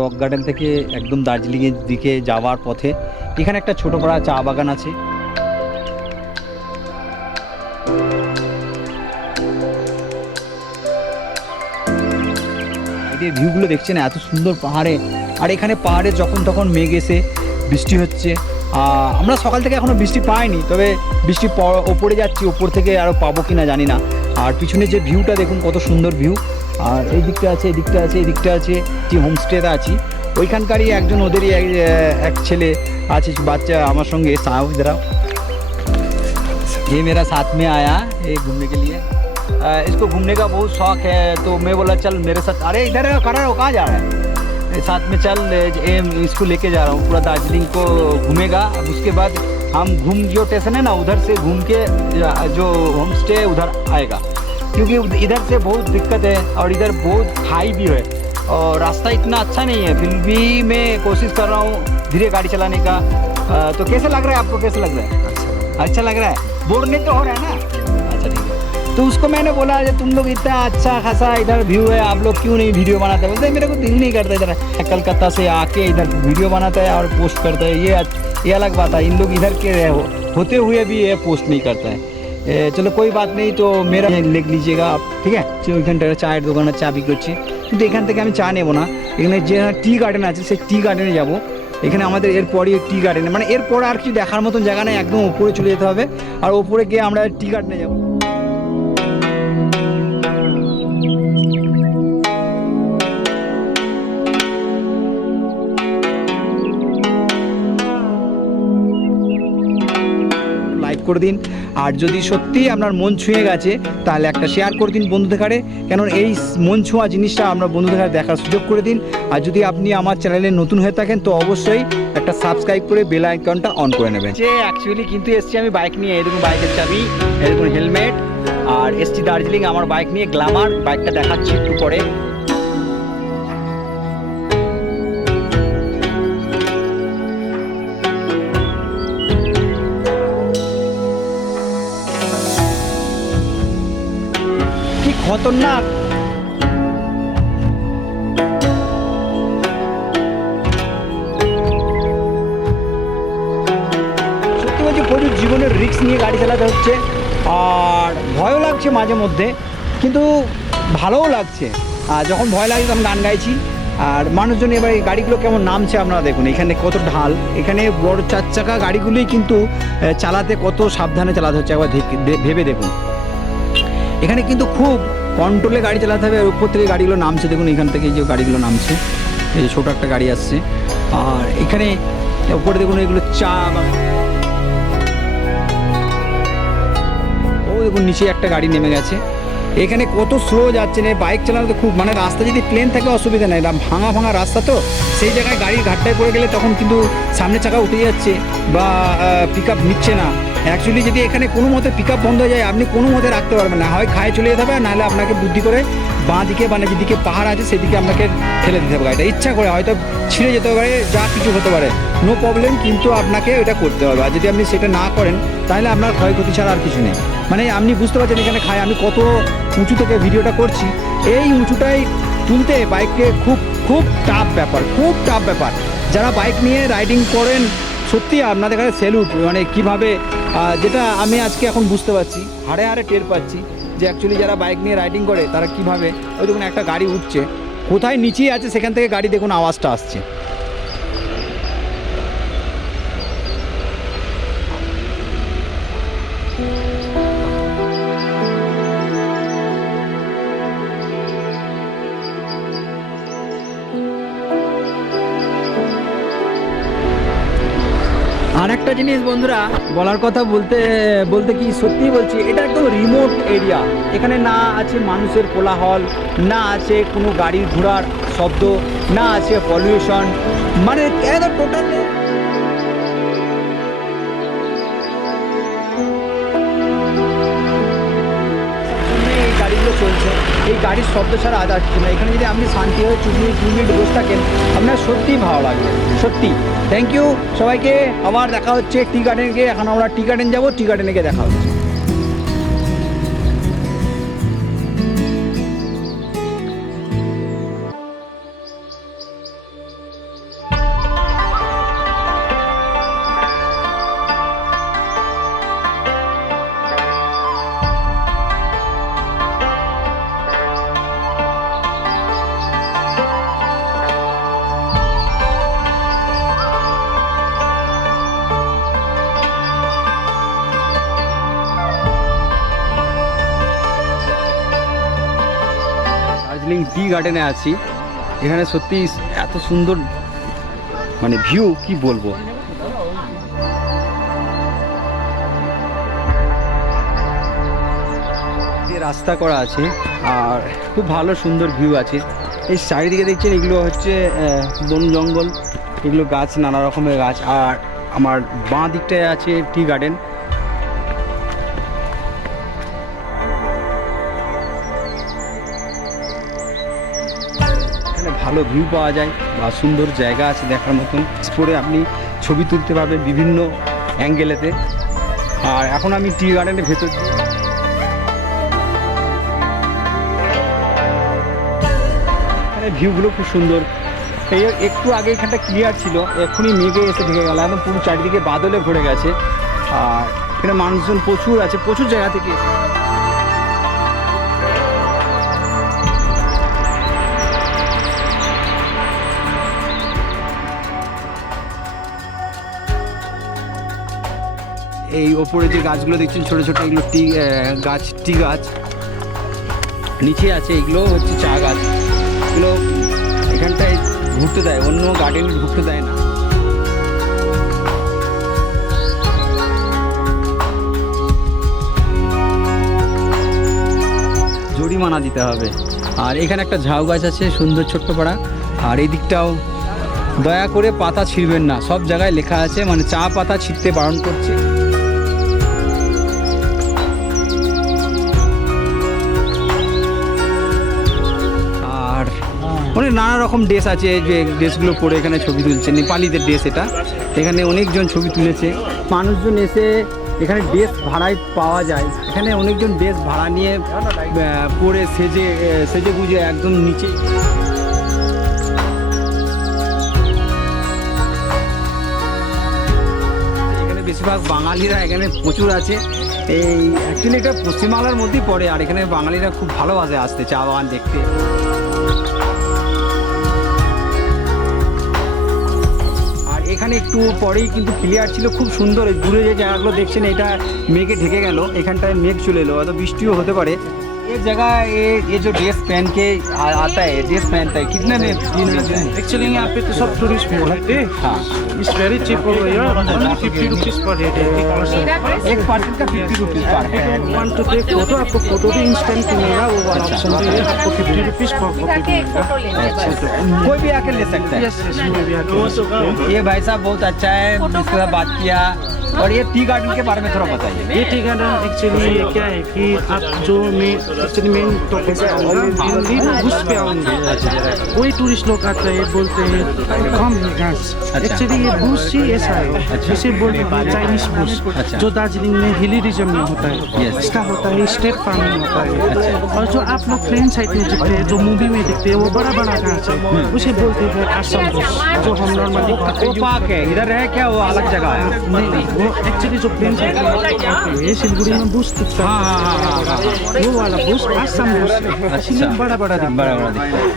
Rock garden থেকে একদম দার্জিলিংয়ের দিকে যাওয়ার পথে এখানে একটা ছোটো পাড়া চা বাগান আছে। এই ভিউগুলো দেখছেন এত সুন্দর পাহাড়ে, আর এখানে পাহাড়ে যখন তখন মেঘ এসে বৃষ্টি হচ্ছে। আমরা সকাল থেকে এখনও বৃষ্টি পাইনি, তবে বৃষ্টি ওপরে যাচ্ছি, ওপর থেকে আরও পাবো কি না জানি না। আর পিছনে যে ভিউটা দেখুন কত সুন্দর ভিউ। আর এই দিকটা আছে, এই দিকটা আছে, এই দিকটা আছে, যে হোমস্টেতে আছি ওইখানকারই একজন, ওদেরই এক ছেলে আছে, বাচ্চা আমার সঙ্গে साहब इधर आओ, ये मेरा साथ में आया ये घूमने के लिए। इसको घूमने का बहुत शौक है, तो मैं बोला चल मेरे साथ, अरे इधर खड़ा हो, कहाँ जा रहा है, साथ में चल, इसको लेके जा रहा हूँ, पूरा दार्जिलिंग को घूमेगा। अब उसके बाद हम घूम, जो स्टेशन है ना उधर से घूम के जो होम स्टे उधर आएगा, क्योंकि इधर से बहुत दिक्कत है और इधर बहुत खाई भी है और रास्ता इतना अच्छा नहीं है। फिर भी मैं कोशिश कर रहा हूँ धीरे गाड़ी चलाने का। तो कैसा लग रहा है आपको, कैसा लग रहा है? अच्छा लग रहा है, बोर नहीं तो हो रहा है ना? अच्छा ठीक है। तो उसको मैंने बोला कि तुम लोग इतना अच्छा खासा इधर व्यू है, आप लोग क्यों नहीं वीडियो बनाते? बोलते मेरे को दिल नहीं करता इधर, कलकत्ता से आके इधर वीडियो बनाता है और पोस्ट करता है, ये अलग बात है। इन लोग इधर के होते हुए भी ये पोस्ट नहीं करता है। चलो कोई बात नहीं, तो मेरा लिख लीजिएगा आप, ঠিক আছে? ওইখানটা চায়ের দোকানে চা বিক্রি করছি, কিন্তু এখান থেকে আমি চা নেবো না। এখানে যে টি গার্ডেন আছে সেই টি গার্ডেনে যাবো। এখানে আমাদের এরপরই টি গার্ডেনে, মানে এরপর আর কিছু দেখার মতন জায়গা নেই, একদম উপরে চলে যেতে হবে, আর ওপরে গিয়ে আমরা টি গার্ডেনে যাবো। করে দিন, আর যদি সত্যি আপনার মন ছুঁয়ে গেছে তাহলে একটা শেয়ার করে দিন বন্ধুদের কাছে, কেন এই মন ছোঁয়া জিনিসটা আমরা বন্ধুদের কাছে দেখার সুযোগ করে দিন। আর যদি আপনি আমার চ্যানেলে নতুন হয়ে থাকেন তো অবশ্যই একটা সাবস্ক্রাইব করে বেল আইকনটা অন করে নেবেন। যে অ্যাকচুয়ালি কিন্তু এসছি আমি বাইক নিয়ে, এই দেখুন বাইকের চাবি, এই দেখুন হেলমেট, আর এসছি দার্জিলিং আমার বাইক নিয়ে, গ্ল্যামার বাইকটা দেখাচ্ছি একটু পরে। খতরনাক, সত্যি বলছি প্রচুর জীবনের রিস্ক নিয়ে গাড়ি চালাতে হচ্ছে, আর ভয়ও লাগছে মাঝে মধ্যে, কিন্তু ভালোও লাগছে। আর যখন ভয় লাগছে তখন গান গাইছি। আর মানুষজন এবার এই গাড়িগুলো কেমন নামছে আপনারা দেখুন, এখানে কত ঢাল, এখানে বড় চার চাকা গাড়িগুলোই কিন্তু চালাতে কত সাবধানে চালাতে হচ্ছে, একবার ভেবে দেখুন। এখানে কিন্তু খুব কন্ট্রোলে গাড়ি চালাতে হবে। উপর থেকে গাড়িগুলো নামছে দেখুন, এখান থেকে এই যে গাড়িগুলো নামছে, এই যে ছোটো একটা গাড়ি আসছে, আর এখানে উপরে দেখুন এগুলো চা বাগান। ও দেখুন নিচে একটা গাড়ি নেমে গেছে। এখানে কত স্লো যাচ্ছে না, বাইক চালাতে খুব, মানে রাস্তা যদি প্লেন থাকে অসুবিধা নেই, ভাঙা ভাঙা রাস্তা তো, সেই জায়গায় গাড়ির ঘাটটায় পড়ে গেলে তখন কিন্তু সামনে চাকা উঠে যাচ্ছে বা পিক আপ নিচ্ছে না। অ্যাকচুয়ালি যদি এখানে কোনো মতে পিক আপ বন্ধ হয়ে যায়, আপনি কোনো মতে রাখতে পারবেন না, হয় খায়ে চলে যেতে হবে, নাহলে আপনাকে বুদ্ধি করে বাঁ দিকে মানে যেদিকে পাহাড় আছে সেদিকে আপনাকে ঠেলে দিতে হবে গাড়িটা, ইচ্ছা করে হয়তো ছিঁড়ে যেতে পারে, যা কিছু হতে পারে, নো প্রবলেম, কিন্তু আপনাকে ওটা করতে হবে। আর যদি আপনি সেটা না করেন তাহলে আপনার ক্ষয়ক্ষতি ছাড়া আর কিছু নেই। মানে আপনি বুঝতে পারছেন এখানে খায়, আমি কত উঁচু থেকে ভিডিওটা করছি, এই উঁচুটাই তুলতে বাইককে খুব খুব টাফ ব্যাপার, খুব টাফ ব্যাপার। যারা বাইক নিয়ে রাইডিং করেন সত্যি আপনাদের কাছে স্যালুট, মানে কীভাবে, যেটা আমি আজকে এখন বুঝতে পারছি, হাড়ে হাড়ে টের পাচ্ছি যে অ্যাকচুয়ালি যারা বাইক নিয়ে রাইডিং করে তারা কীভাবে, ওই দেখুন একটা গাড়ি উঠছে, কোথায় নিচেই আছে সেখান থেকে গাড়ি দেখুন আওয়াজটা আসছে। আর একটা জিনিস বন্ধুরা বলার কথা বলতে বলতে কি সত্যিই বলছি, এটা একদম রিমোট এরিয়া, এখানে না আছে মানুষের কোলাহল, না আছে কোনো গাড়ির ঘোড়ার শব্দ, না আছে পলিউশন, মানে একদম টোটাল। এই গাড়িগুলো চলছে, এই গাড়ির শব্দ ছাড়া আজ আসছে না। এখানে যদি আপনি শান্তি হয়ে 2 মিনিট বসে থাকেন আপনার সত্যিই ভালো লাগবে, সত্যি। থ্যাংক ইউ সবাইকে, আবার দেখা হচ্ছে টি গার্ডেনে গিয়ে। এখন আমরা টি গার্ডেন যাবো, টি গার্ডেনে গিয়ে দেখা হচ্ছে। টি গার্ডেনে আছি। এখানে সত্যি এত সুন্দর মানে ভিউ কি বলবো। রাস্তা করা আছে আর খুব ভালো সুন্দর ভিউ আছে। এই চারিদিকে দেখছেন এগুলো হচ্ছে বন জঙ্গল, এগুলো গাছ, নানা রকমের গাছ। আর আমার বাঁ দিকটায় আছে টি গার্ডেন। এখানে ভালো ভিউ পাওয়া যায় বা সুন্দর জায়গা আছে দেখার মতন। পরে আপনি ছবি তুলতে পারবেন বিভিন্ন অ্যাঙ্গেলেতে। আর এখন আমি টি গার্ডেনের ভেতর ভিউগুলো খুব সুন্দর। এই একটু আগে এখানটা ক্লিয়ার ছিল, এখনই মেঘে এসে ঢেকে গেল, এখন পুরো চারিদিকে বাদলে ভরে গেছে। আর এখানে মানুষজন প্রচুর আছে, প্রচুর জায়গা থেকে। এই ওপরে যে গাছগুলো দেখছেন ছোট ছোট, এগুলো টি গাছ, টি গাছ। নিচে আছে এগুলো হচ্ছে চা গাছ। এগুলো এখানটায় ঘুরতে দেয়, অন্য গার্ডেনে ঢুকতে দেয় না। জরিমানা দিতে হবে। আর এখানে একটা ঝাউ গাছ আছে সুন্দর ছোট্ট পাড়া। আর এই দিকটাও দয়া করে পাতা ছিঁড়বেন না, সব জায়গায় লেখা আছে, মানে চা পাতা ছিঁড়তে বারণ করছে। অনেক নানা রকম ড্রেস আছে, যে ড্রেসগুলো পরে এখানে ছবি তুলছে, নেপালিদের ড্রেস এটা। এখানে অনেকজন ছবি তুলেছে। মানুষজন এসে এখানে ড্রেস ভাড়ায় পাওয়া যায়। এখানে অনেকজন ড্রেস ভাড়া নিয়ে পরে সেজে গুজে একদম নিচে। এখানে বেশিরভাগ বাঙালিরা এখানে প্রচুর আছে। এই অ্যাকচুয়ালি এটা পশ্চিমবাংলার মধ্যেই পড়ে। আর এখানে বাঙালিরা খুব ভালোবাসে আসতে চা বাগান দেখতে। এখানে একটু পরেই কিন্তু ক্লিয়ার ছিল, খুব সুন্দর। দূরে যে জায়গাগুলো দেখছেন এটা মেঘে ঢেকে গেল, এখানটায় মেঘ চলে এলো, হয়তো বৃষ্টিও হতে পারে। ये जगह ये जो ड्रेस पहन के आता है, ड्रेस पहनता है, कितने में एक्चुअली यहाँ पे तो सब टूरिस्ट भी होते हैं। हाँ, it's very cheap over here, only 50 rupees per head है। एक पर्सन का 50 रुपीज़ पर है। वन टू टेक फोटो, आपको फोटो भी इंस्टेंट मिलेगा, वो वाला ऑप्शन भी है। आपको 50 रुपीज पर कॉपी मिलेगा। कोई भी आके ले सकता है। यस यस, कोई भी आके। ये भाई साहब बहुत अच्छा है, जिसके साथ बात किया। और ये टी गार्डन के बारे में थोड़ा बताइए। ये टी गार्डन एक्चुअली क्या है कि आप जो मेन टॉपिक पे आओगे, उस पे आओगे, वही टूरिस्ट लोग आते हैं, बोलते हैं कम है घास। एक्चुअली ये बुश ही ऐसा है, इसे बोलते हैं चाइनीज बुश, जो दार्जिलिंग में हिली रीजन में होता है। इसका होता है स्टेट फार्मिंग होता है। और जो आप लोग प्लेन साइड में देखते हैं, जो मूवी में देखते हैं, वो बड़ा बड़ा घास है, उसे बोलते हैं असम बुश, जो हम नॉर्मली खाते हैं। वो पार्क है इधर है क्या, वो अलग जगह है? नहीं, वो एक्चुअली जो प्लेन साइड में है, सिलगुड़ी में बुश दिखता है, वो वाला बुश असम बुश है। अच्छा, बड़ा बड़ा दिखता है।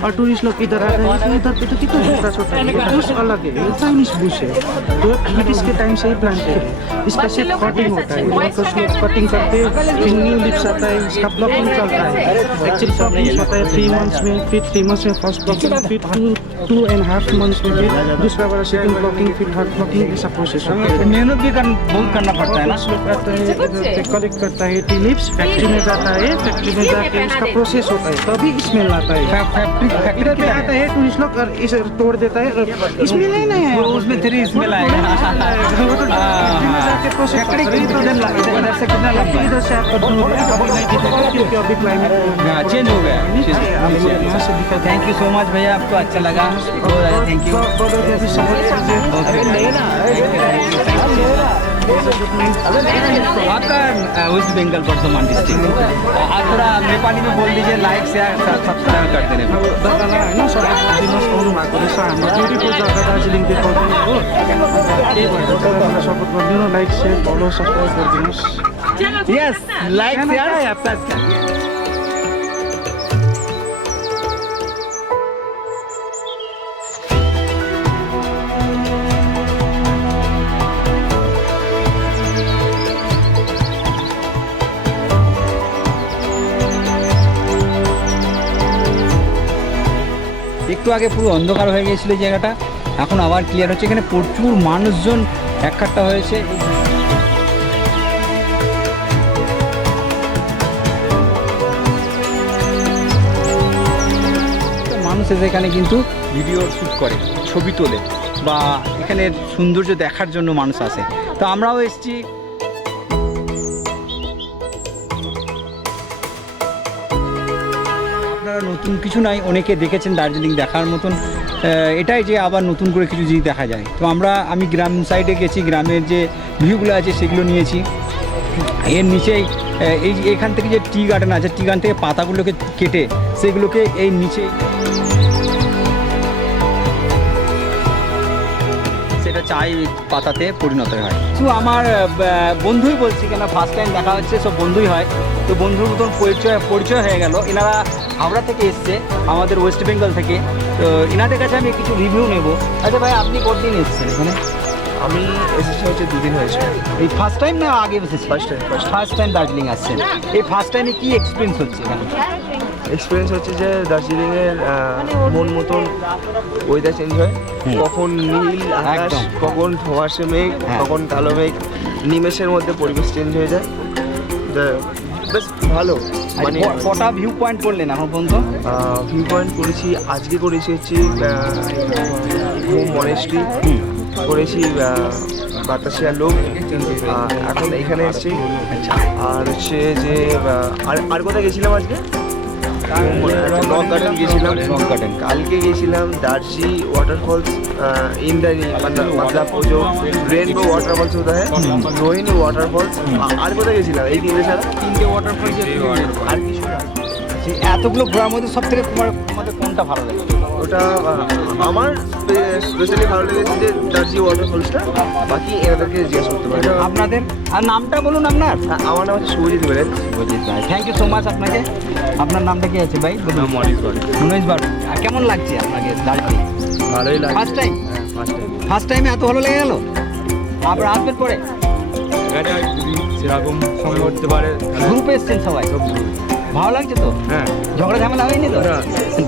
और टूरिस्ट लोग इधर आते हैं, तो इधर पे तो कितना छोटा छोटा है, बुश अलग है, ये चाइनीज बुश है, जो ब्रिटिश के टाइम से ही प्लांटेड है। इसका सिर्फ कटिंग होता है, वर्कर्स लोग कटिंग करते हैं, फिर न्यू लिप्स आता है, इसका ब्लॉकिंग चलता है। एक्चुअली ब्लॉकिंग होता है 3 मंथ्स में, फिर 3 मंथ्स में फर्स्ट ब्लॉकिंग, फिर 2.5 मंथ्स में फिर दूसरा वाला सेकंड ब्लॉकिंग, फिर थर्ड ब्लॉकिंग, ऐसा प्रोसेस होता है। मेहनत भी बहुत करना पड़ता है ना। कलेक्ट करता है टी लिप्स, फैक्ट्री में जाता है, फैक्ट्री में जाके उसका प्रोसेस होता है, तभी स्मेल आता है। फैक्ट्री पे आता है टूरिस्ट लोग और इसे तोड़ देता है, स्मेल ही नहीं है, उसमें तेरी स्मेल आएगा। फैक्ट्री इधर से कितना लग गया? इधर से आपका दूर है, अभी नहीं दिखेगा क्योंकि अभी क्लाइमेट चेंज हो गया। थैंक यू सो मच भैया, आपको अच्छा लगा, बहुत ज़्यादा थैंक यू। आपका वेस्ट बंगाल बर्धमान डिस्ट्रिक्ट, आप थोड़ा नेपाली में बोल दीजिए, लाइक शेयर सब्सक्राइब कर देने। दादालाई होइन सपोर्ट गरिदिनुहोस्, आउनु भएको रहेछ, हाम्रो ब्युटिफुल जग्गा दार्जिलिङ देखाउँदैन हो, त्यही भएर दादालाई सपोर्ट गरिदिनु, लाइक सेयर फलो सब्सक्राइब गरिदिनुहोस्। Yes, like share subscribe. একটু আগে পুরো অন্ধকার হয়ে গিয়েছিল এই জায়গাটা, এখন আবার ক্লিয়ার হচ্ছে। এখানে প্রচুর মানুষজন একখাট্টা হয়েছে। মানুষ এসে এখানে কিন্তু ভিডিও শ্যুট করে, ছবি তোলে, বা এখানের সৌন্দর্য দেখার জন্য মানুষ আসে। তো আমরাও এসেছি। আপনারা নতুন কিছু নাই, অনেকে দেখেছেন দার্জিলিং দেখার মতন, এটাই যে আবার নতুন করে কিছু জিনিস দেখা যায়। তো আমি গ্রাম সাইডে গেছি, গ্রামের যে ভিউগুলো আছে সেগুলো নিয়েছি। এর নিচেই এখান থেকে যে টি গার্ডেন আছে, টি গার্ডেন থেকে পাতাগুলোকে কেটে সেগুলোকে এই নিচে সেটা চাই পাতাতে পরিণত হয়। শুধু আমার বন্ধুই বলছি, কেন ফার্স্ট টাইম দেখা হচ্ছে, সব বন্ধুই হয়। তো বন্ধুর মতন পরিচয় হয়ে গেল। এনারা হাওড়া থেকে এসছে, আমাদের ওয়েস্ট বেঙ্গল থেকে। তো এনাদের কাছে আমি কিছু রিভিউ নেব। আচ্ছা ভাই, আপনি কতদিন এসেছেন এখানে? আমি এসেছি হচ্ছে 2 দিন হয়েছে। এই ফার্স্ট টাইম না আগে এসেছি? ফার্স্ট টাইম দার্জিলিং আসছেন। এই ফার্স্ট টাইমে কি এক্সপিরিয়েন্স হচ্ছে এখানে? এক্সপিরিয়েন্স হচ্ছে যে দার্জিলিংয়ের মন মতন ওয়েদার চেঞ্জ হয়। কখন নীল আকাশ, একদম। কখন ধোঁয়াশে মেঘ, হ্যাঁ। কখন কালো মেঘ, নিমেষের মধ্যে পরিবেশ চেঞ্জ হয়ে যায়। বেশ ভালো। মানে কটা ভিউ পয়েন্ট করলেন এখন পর্যন্ত? ভিউ পয়েন্ট করেছি, আজকে করেছি হচ্ছে হোম মনেস্ট্রি, করেছি বাতাসিয়া লোক, এখন এখানে এসেছি। আর হচ্ছে যে আর কোথায় গেছিলাম আজকে? রক গার্ডেন গেছিলাম। Rock garden. কালকে গেছিলাম দার্জি ওয়াটারফলস, इंद्रानी मतलब वो जो रेनबो वाटरफॉल्स होता है, रोहिणी वाटरफॉल्स। আর কোথায় গেছিলাম? এই তিনটে ছাড়া? তিনটে ওয়াটারফল। আর কিছু না। এতগুলো ঘোরার মধ্যে সব থেকে তোমাদের কোনটা ভালো লাগে? ওটা আমার স্পেশালি ভালো লেগেছে যে দার্জি ওয়াটারফলসটা। বাকি এনাদেরকে জিজ্ঞেস করতে পারি। আপনাদের আর নামটা বলুন আপনার। আমার নাম হচ্ছে শুভজিৎ বেলেন। শুভজিৎ ভাই, থ্যাংক ইউ সো মাচ আপনাকে। আপনার নামটা কি আছে ভাই? মনিশ বাড়ি। মনোজ বাবু, আর কেমন লাগছে আপনাকে দার্জিলিং? ভালোই লাগে। First time? First time. First টাইমে এত ভালো লেগে গেল? আপনার আসবেন পরে? এখানে যদি সেরকম সময় করতে পারে গ্রুপে এসছেন সবাই? ভালো লাগছে তো? হ্যাঁ। ঝগড়া ঝামেলা হয়নি তো?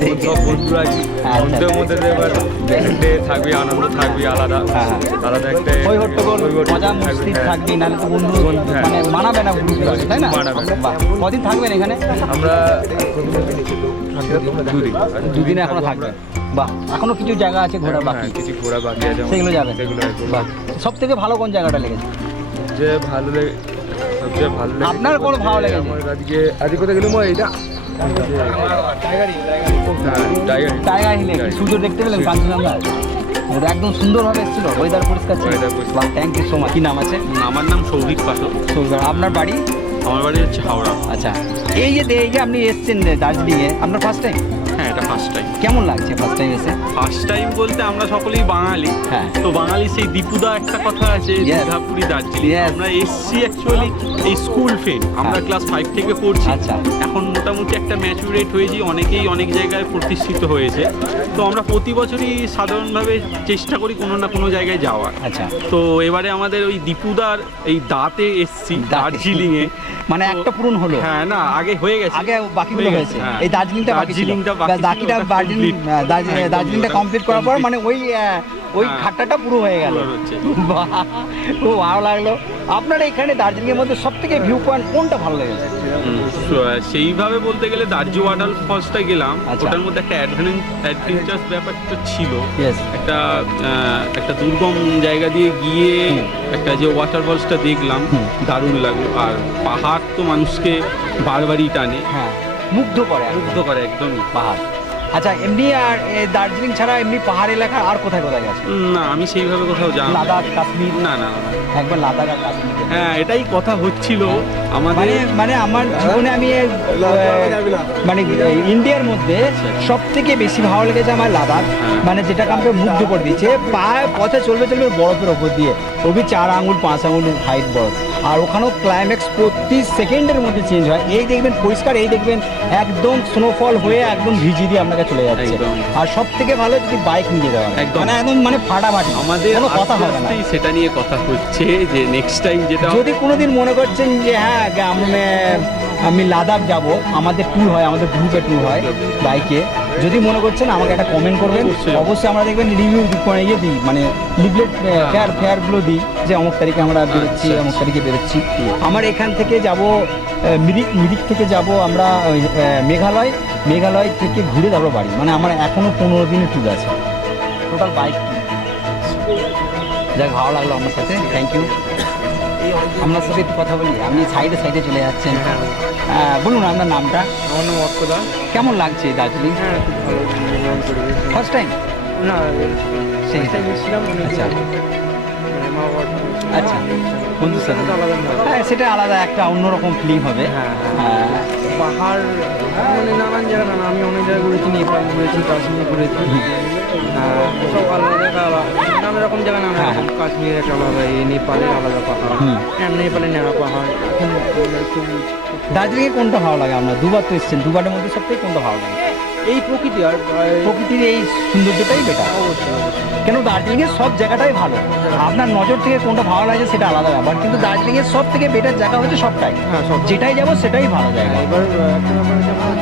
দেখে। সব বন্ধুরা আছি। আচ্ছা। বন্ধুদের মধ্যে এবার থাকবে, আনন্দ থাকবে আলাদা। হ্যাঁ। আলাদা একটা ওই হট্টগোল মজা মস্তি হ্যাঁ। থাকবে, নাহলে তো বন্ধু হ্যাঁ। মানে মানাবে না গ্রুপ, তাই না? মানাবে না। বাহ, কদিন থাকবেন এখানে? আমরা দুদিন। দুদিনে এখনো থাকবেন? বাহ, এখনো কিছু জায়গা আছে ঘোরা বাকি, হ্যাঁ, কিছু ঘোরা বাকি আছে। সেগুলো যাবেন? সেগুলো বাহ, সব থেকে ভালো কোন জায়গাটা লেগেছে? যে ভালো লাগে, সবচেয়ে ভালো লাগে আপনার কোন ভালো লেগেছে? আমার আজকে কোথায় গেলাম? এইটা টাইগার হিলে কি সূর্য দেখতে পেলেন? কাঞ্চনজঙ্ঘা একদম সুন্দরভাবে এসেছিল, ওয়েদার পরিষ্কার ছিল। Weather পরিষ্কার। বাহ, থ্যাংক ইউ সো মাচ। কি নাম আছে? আমার নাম সৌভিক পাঠক। সৌগর। আপনার বাড়ি? আমার বাড়ি হচ্ছে হাওড়া। আচ্ছা, এই যে আপনি এসেছেন দার্জিলিংয়ে, আপনার ফার্স্ট টাইম? হ্যাঁ, এটা ফার্স্ট টাইম। কেমন লাগছে ফার্স্ট টাইম এসে? ফার্স্ট টাইম বলতে আমরা সকলেই বাঙালি। হ্যাঁ। তো বাঙালি সেই দীপুদা একটা কথা আছে, Yes. দীঘাপুরি দার্জিলিং। Yes. আমরা এসছি অ্যাকচুয়ালি এই স্কুল ফ্রেন্ড, আমরা হ্যাঁ। ক্লাস 5 থেকে পড়ছি। আচ্ছা। এখন মোটামুটি একটা ম্যাচুরেট হয়েছি, অনেকেই অনেক জায়গায় প্রতিষ্ঠিত হয়েছে। তো আমরা প্রতি বছরই সাধারণভাবে চেষ্টা করি কোনো না কোনো জায়গায় যাওয়ার। আচ্ছা। তো এবারে আমাদের ওই দীপুদার এই দাঁতে এসছি দার্জিলিংয়ে। মানে তো- একটা পূরণ হলো? হ্যাঁ, না আগে হয়ে গেছে, আগে বাকিগুলো হয়েছে, হ্যাঁ। এই দার্জিলিংটা বাকি ছিল। দার্জিলিংটা বাকি ছিল, বাকিটা ওটা দার্জিলিং complete। দার্জিলিংটা একদম, কমপ্লিট করার পর complete। মানে ওই হ্যাঁ। খাট্টাটা পুরো হয়ে গেল। পুরো হচ্ছে। বাহ, খুব ভালো লাগলো। আপনার এখানে দার্জিলিংয়ের মধ্যে সব থেকে ভিউ পয়েন্ট কোনটা ভালো লেগেছে? সেইভাবে বলতে গেলে দার্জি ওয়াটার ফলসটা গেলাম, আচ্ছা। ওটার মধ্যে একটা অ্যাডভেঞ্চার ব্যাপারটা ছিল। Yes. একটা দুর্গম জায়গা দিয়ে গিয়ে হুম। একটা যে ওয়াটার ফলসটা দেখলাম, হুম। দারুণ লাগলো। আর পাহাড় তো মানুষকে বারবারই টানে, হ্যাঁ, মুগ্ধ করে একদম। মুগ্ধ করে একদমই। পাহাড়। আচ্ছা, এমনি আর দার্জিলিং ছাড়া এমনি পাহাড় এলাকা আর কোথায় কোথায় গেছে? না, আমি সেইভাবে কোথাও যাই লাদাখ, কাশ্মীর? না না না। একবার লাদাখ আর কাশ্মীর। হ্যাঁ, এটাই কথা হচ্ছিল আমাদের। মানে আমার জীবনে আমি মানে ইন্ডিয়ার মধ্যে সব থেকে বেশি ভালো লেগেছে আমার লাদাখ। হ্যাঁ। মানে যেটাকে আমাকে মুগ্ধ করে দিয়েছে, পায়ে পথে চলবে বরফের ওপর দিয়ে, ওবি 4 আঙুল 5 আঙুল হাইট বরফ। আর ওখানেও ক্লাইম্যাক্স প্রতি সেকেন্ডের মধ্যে চেঞ্জ হয়। এই দেখবেন পরিষ্কার, এই দেখবেন একদম স্নোফল হয়ে একদম ভিজি দিয়ে আপনাকে চলে যাচ্ছে। একদম। আর সব থেকে ভালো যদি বাইক নিয়ে যাওয়া হয়, একদম। মানে একদম মানে ফাটাফাটি, আমাদের কোনো কথা আস্তে হবে না। আস্তেই সেটা নিয়ে কথা হচ্ছে যে নেক্সট টাইম যেটা যদি কোনোদিন মনে করছেন যে হ্যাঁ আমি লাদাখ যাব, আমাদের ট্যুর হয়, আমাদের গ্রুপে ট্যুর হয় বাইকে, যদি মনে করছেন আমাকে একটা কমেন্ট করবেন, অবশ্যই আমরা দেখবেন রিভিউ দিই, মানে লিফলেট ফেয়ারগুলো দিই যে অমুক তারিখে আমরা বেরোচ্ছি, অমুক তারিখে বেরোচ্ছি। আমার এখান থেকে যাব মিরিক থেকে যাব আমরা মেঘালয় থেকে ঘুরে তারপর বাড়ি, মানে আমার এখনও 15 দিনের ট্যুর আছে টোটাল বাইক। যাক, ভালো লাগলো আপনার সাথে, থ্যাংক ইউ। আপনার সাথে একটু কথা বলি, আপনি সাইডে চলে যাচ্ছেন। বলুন আপনার নামটা। আমার নাম অর্কদা। কেমন লাগছে দার্জিলিং? হ্যাঁ, খুব ভালো পরিবেশ। First time? না, সেই টাইম এসেছিলাম। আচ্ছা মা বাবা আচ্ছা, বন্ধুর সাথে আলাদা না। হ্যাঁ, সেটা আলাদা একটা অন্যরকম ফিলিং হবে। হ্যাঁ, পাহাড় মানে নানান জায়গা, আমি অনেক জায়গায় ঘুরেছি, নেপাল ঘুরেছি, কাশ্মীর ঘুরেছি, সব আলাদা নানা রকম জায়গা, নানা রকম। কাশ্মীর একটা আলাদা, নেপালে আলাদা পাহাড়, নেপালে ন্যাড়া পাহাড়। দার্জিলিংয়ে কোনটা ভালো লাগে আপনার? দুবার তো এসেছেন, দুবারের মধ্যে সবথেকে কোনটা ভালো লাগে? এই প্রকৃতি আর প্রকৃতির এই সৌন্দর্যটাই বেটার। অবশ্যই কেন দার্জিলিংয়ের সব জায়গাটাই ভালো, আপনার নজর থেকে কোনটা ভালো লাগে সেটা আলাদা ব্যাপার, কিন্তু দার্জিলিংয়ের সব থেকে বেটার জায়গা হচ্ছে সবটাই। হ্যাঁ, সব। যেটাই যাবো সেটাই ভালো জায়গা। এবার একটা ব্যাপার হচ্ছে আমার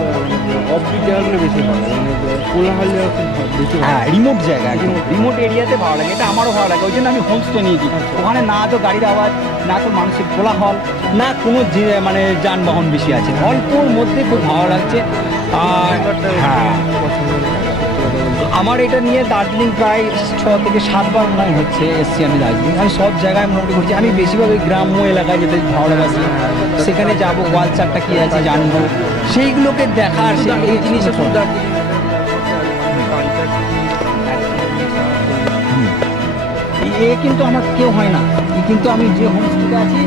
অফবিট জায়গাগুলো বেশি ভালো লাগে, মানে কোলাহল জায়গা খুব বেশি ভালো হ্যাঁ, রিমোট জায়গা, রিমোট এরিয়াতে ভালো লাগে, এটা আমারও ভালো লাগে। ওই জন্য আমি হোমস্টে নিয়েছি। ওখানে না তো গাড়ির আওয়াজ, না তো মানুষের কোলাহল, না কোনো মানে যানবাহন বেশি আছে, অল্পর মধ্যে খুব ভালো লাগছে। আর হ্যাঁ, আমার এটা নিয়ে দার্জিলিং প্রায় 6 থেকে 7 বার মনে হচ্ছে এসছি আমি দার্জিলিং। আমি সব জায়গায় মোটামুটি ঘুরছি। আমি বেশিরভাগ ওই গ্রাম্য এলাকায় যেতে ভালোবাসি, সেখানে যাবো, কালচারটা কী আছে জানবো, সেইগুলোকে দেখার, এই জিনিসটা খুব এ কিন্তু আমার কেউ হয় না। কিন্তু আমি যে হোমস্টেতে আছি,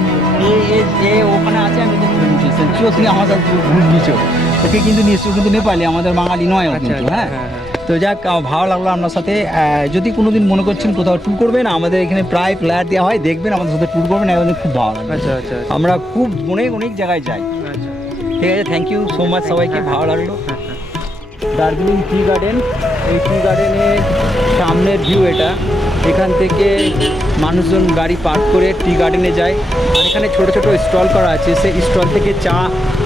এ ওখানে আছে, আমি তুমি আমার সাথে ঘুর দিয়েছো, ওকে কিন্তু নিয়ে এসছো, কিন্তু নেপালি, আমাদের বাঙালি নয় ও কিন্তু। হ্যাঁ, তো যাক, ভালো লাগলো আপনার সাথে। যদি কোনোদিন মনে করছেন কোথাও ট্যুর করবেন, আমাদের এখানে প্রায় প্লেয়ার দেওয়া হয়, দেখবেন আমাদের সাথে ট্যুর করবেন, আমাদের খুব ভালো লাগবে। আচ্ছা আচ্ছা আমরা খুব অনেক জায়গায় যাই। আচ্ছা। ঠিক আছে, থ্যাংক ইউ সো মাচ সবাইকে, ভালো লাগলো। দার্জিলিং টি গার্ডেন, এই টি গার্ডেনের সামনের ভিউ এটা। এখান থেকে মানুষজন গাড়ি পার্ক করে টি গার্ডেনে যায়, আর এখানে ছোট ছোট স্টল করা আছে, সেই স্টল থেকে চা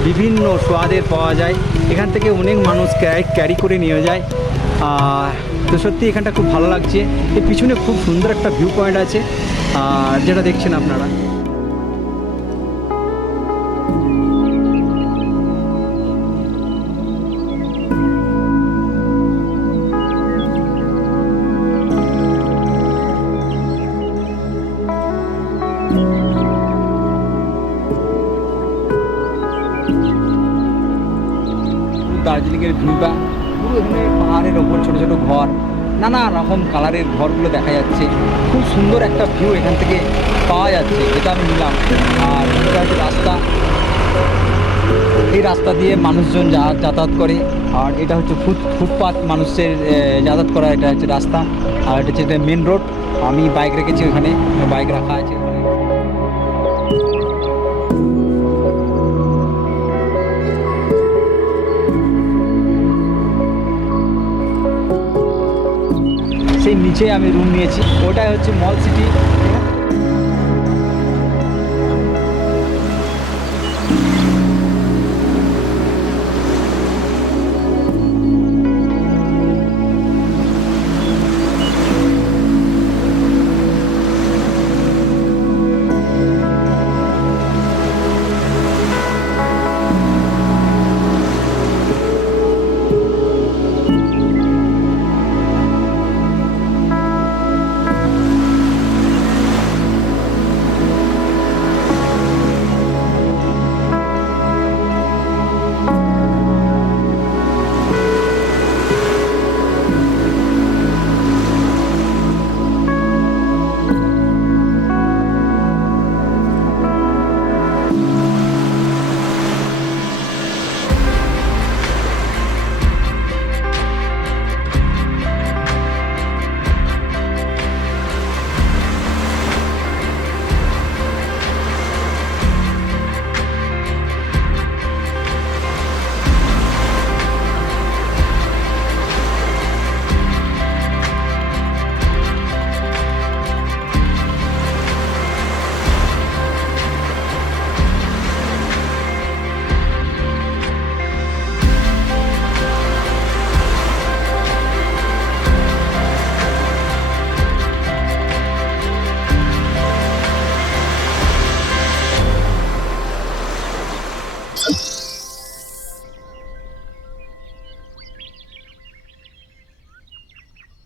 বিভিন্ন স্বাদের পাওয়া যায়। এখান থেকে অনেক মানুষ ক্যারি করে নিয়ে যায়। তো সত্যি এখানটা খুব ভালো লাগছে। এর পিছনে খুব সুন্দর একটা ভিউ পয়েন্ট আছে, আর যেটা দেখছেন আপনারা। দার্জিলিংয়ের ভিউটা পুরো, এখানে পাহাড়ের ওপর ছোটো ছোটো ঘর, নানা রকম কালারের ঘরগুলো দেখা যাচ্ছে। খুব সুন্দর একটা ভিউ এখান থেকে পাওয়া যাচ্ছে, যেটা আমি নিলাম। আর এটা হচ্ছে রাস্তা, এই রাস্তা দিয়ে মানুষজন যাতায়াত করে। আর এটা হচ্ছে ফুটপাথ, মানুষের যাতায়াত করা, এটা হচ্ছে রাস্তা। আর এটা হচ্ছে মেন রোড। আমি বাইক রেখেছি ওখানে, বাইক রাখা আছে ওখানে। সেই নিচে আমি রুম নিয়েছি, ওটাই হচ্ছে মল সিটি।